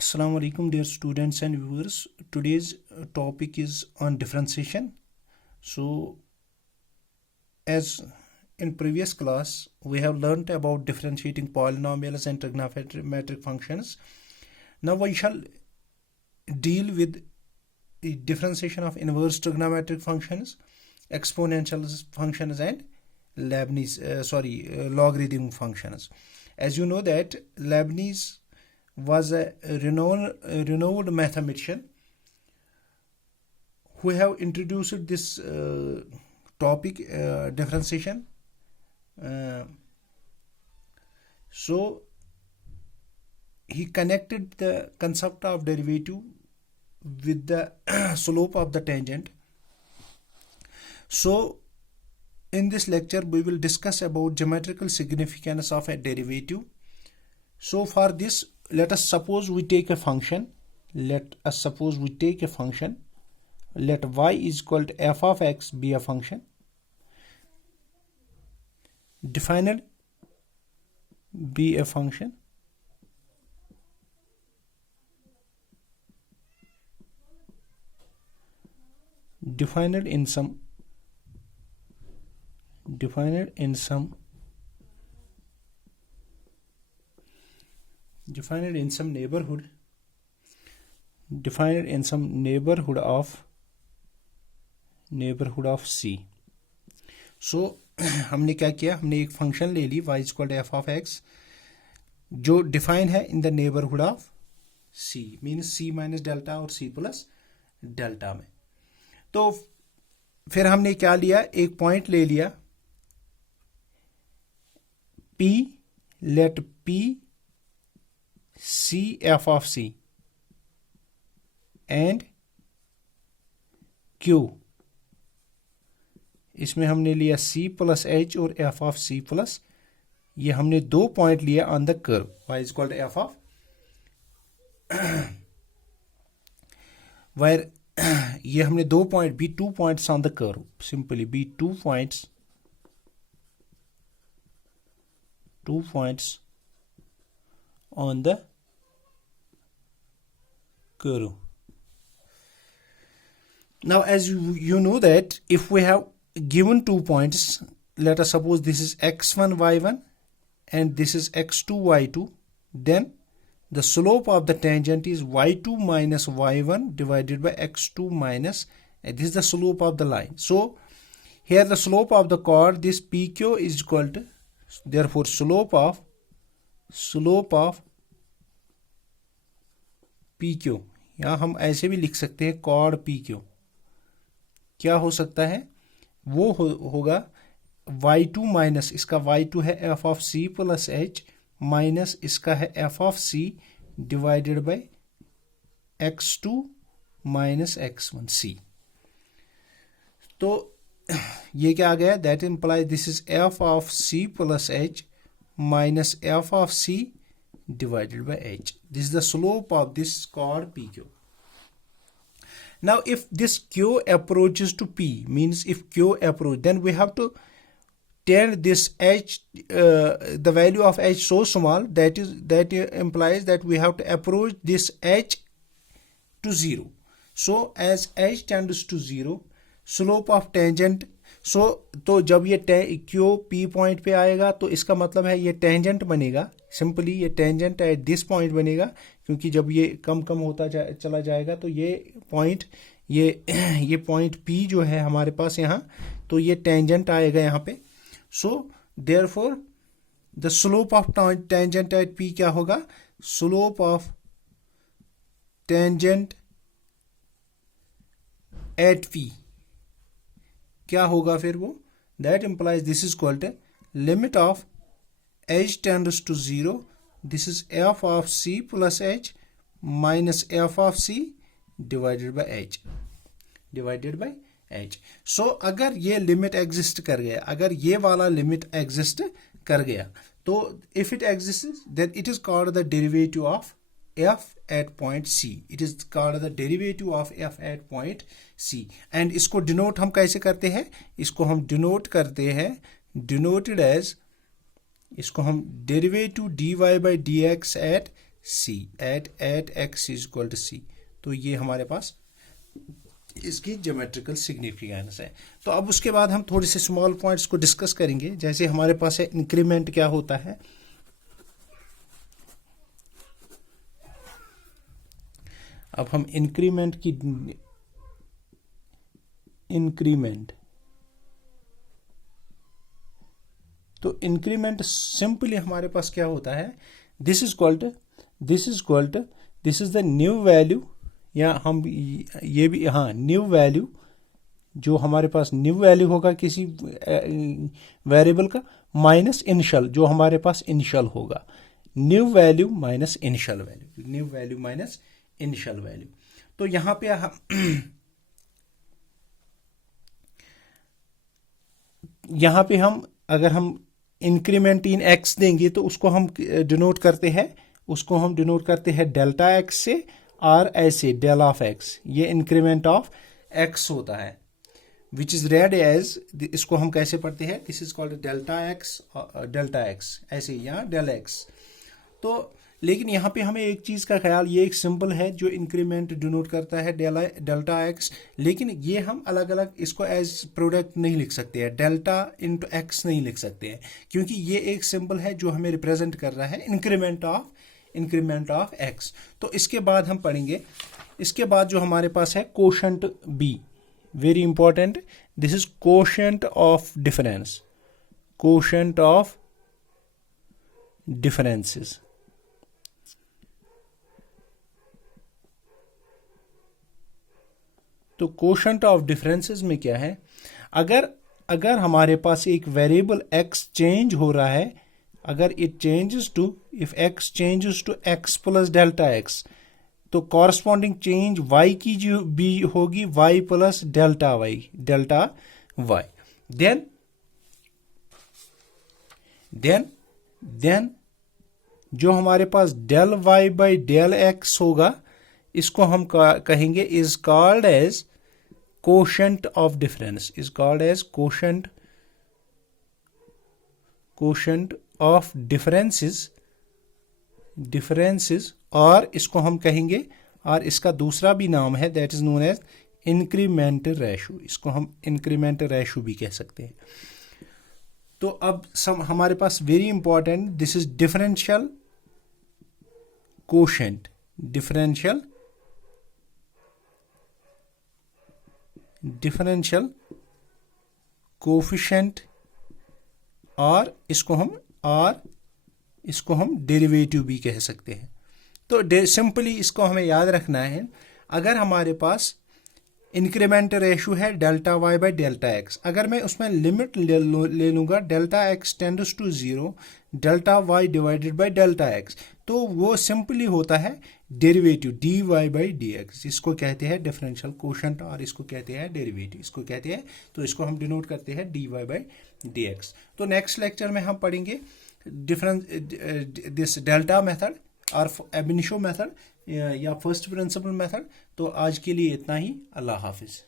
Assalamu alaikum dear students and viewers. Today's topic is on differentiation. So as in previous class we have learnt about differentiating polynomials and trigonometric functions. Now we shall deal with the differentiation of inverse trigonometric functions, exponential functions and logarithm functions. As you know that Leibniz was a renowned mathematician who have introduced this topic, differentiation. So he connected the concept of derivative with the slope of the tangent. So in this lecture we will discuss about geometrical significance of a derivative. So for this, let us suppose we take a function. Let y is equal to f of x be a function. Defined be a function. Defined in some neighborhood of C. So हमने क्या किया, हमने एक function ले ली y equal to f of x जो define है in the neighbourhood of C, means C minus delta और C प्लस डेल्टा में. तो फिर हमने क्या लिया, एक पॉइंट ले लिया P, let P C f of C and Q. इसमें हमने लिया C प्लस H और f of C प्लस, ये हमने दो पॉइंट लिया on the curve y is equal to f of y. ये हमने दो point be 2 points on the curve, simply be 2 points on the curve. Now as you know that if we have given 2 points, let us suppose this is x1 y1 and this is x2 y2, then the slope of the tangent is y2 minus y1 divided by x2 minus, this is the slope of the line. So here the slope of the chord, this PQ is equal to, therefore slope of PQ, या हम ऐसे भी लिख सकते हैं cord PQ. क्या हो सकता है, वो होगा y2 माइनस, इसका y2 है f of C plus H minus इसका है f of C divided bye x2 minus x1 C. तो ये क्या आ गया, that implies this is f of C plus H minus f of C divided by H. This is the slope of this chord PQ. Now if this Q approaches to P, means if Q approach, then we have to turn this H, the value of H so small that implies that we have to approach this H to 0. So as H tends to 0, slope of tangent, तो जब ये Q P point पे आएगा तो इसका मतलब है ये टेंजेंट बनेगा, सिंपली ये टेंजेंट एट दिस पॉइंट बनेगा, क्योंकि जब ये कम होता चला जाएगा तो ये पॉइंट ये पॉइंट पी जो है हमारे पास यहाँ, तो ये टेंजेंट आएगा यहाँ पे. So therefore the slope of tangent at P क्या होगा, slope of tangent at P क्या होगा फिर वो, that implies this is equal to limit of h tends to 0, this is f of c plus h minus f of c divided by h. So अगर ये limit exist कर गया, अगर ये वाला लिमिट एग्जिस्ट कर गया, तो if it exist then it is called the derivative of f at point C. It is called the derivative of f at point C. And इसको डिनोट हम कैसे करते हैं, इसको हम डिनोट करते हैं, डिनोटेड एज, इसको हम derivative dy by dx at c, at x is equal to c. तो ये हमारे पास इसकी ज्योमेट्रिकल सिग्निफिकेंस है। तो अब उसके बाद हम थोड़े से स्मॉल पॉइंट्स को डिस्कस करेंगे। जैसे हमारे पास है इंक्रीमेंट क्या होता है। अब हम इंक्रीमेंट तो इंक्रीमेंट सिंपली हमारे पास क्या होता है, this is the new value, या हम ये भी, हाँ, न्यू वैल्यू, जो हमारे पास न्यू वैल्यू होगा किसी वेरिएबल का, माइनस इनिशियल, जो हमारे पास इनिशियल होगा। New value minus initial value, new value minus initial value. तो यहां पे हम अगर हम इंक्रीमेंट इन एक्स देंगे तो उसको हम डिनोट करते हैं डेल्टा एक्स से, और ऐसे डेल ऑफ एक्स, ये इंक्रीमेंट ऑफ एक्स होता है, विच इज रेड एज, इसको हम कैसे पढ़ते हैं, this is called delta x, ऐसे यहाँ डेल एक्स। तो लेकिन यहाँ पे हमें एक चीज़ का ख्याल, ये एक सिंबल है जो इंक्रीमेंट डिनोट करता है डेल्टा एक्स, लेकिन ये हम अलग अलग इसको एज प्रोडक्ट नहीं लिख सकते हैं, डेल्टा इंटू एक्स नहीं लिख सकते हैं, क्योंकि ये एक सिंबल है जो हमें रिप्रेजेंट कर रहा है इंक्रीमेंट ऑफ एक्स। तो इसके बाद हम पढ़ेंगे, इसके बाद जो हमारे पास है quotient be, very important, this is quotient of differences. तो कोशेंट ऑफ डिफरेंसेस में क्या है, अगर हमारे पास एक वेरिएबल x चेंज हो रहा है, अगर it changes to, if x changes to x plus delta x, तो कॉरस्पॉन्डिंग चेंज y की जो भी होगी y plus delta y, then जो हमारे पास del y by del x होगा, इसको हम कहेंगे is called as quotient of difference, is called as quotient of differences, और इसको हम कहेंगे, और इसका दूसरा भी नाम है, that is known as incremental ratio, इसको हम इंक्रीमेंटल रेशो भी कह सकते हैं। तो अब हमारे पास very important, this is differential coefficient, और इसको हम डेरिवेटिव भी कह सकते हैं। तो सिंपली इसको हमें याद रखना है, अगर हमारे पास इंक्रीमेंट रेशो है delta y by delta x, अगर मैं उसमें लिमिट ले लूंगा delta x tends to 0, delta y divided by delta x, तो वो सिंपली होता है derivative d y by d x, इसको कहते हैं डिफरेंशियल कोशेंट, और इसको कहते हैं डेरिवेटिव, इसको कहते हैं, तो इसको हम डिनोट करते हैं d y by d x. तो नेक्स्ट लेक्चर में हम पढ़ेंगे दिस डेल्टा मेथड और एब इनिशियो मेथड या फर्स्ट प्रिंसिपल मेथड। तो आज के लिए इतना ही, अल्लाह हाफिज।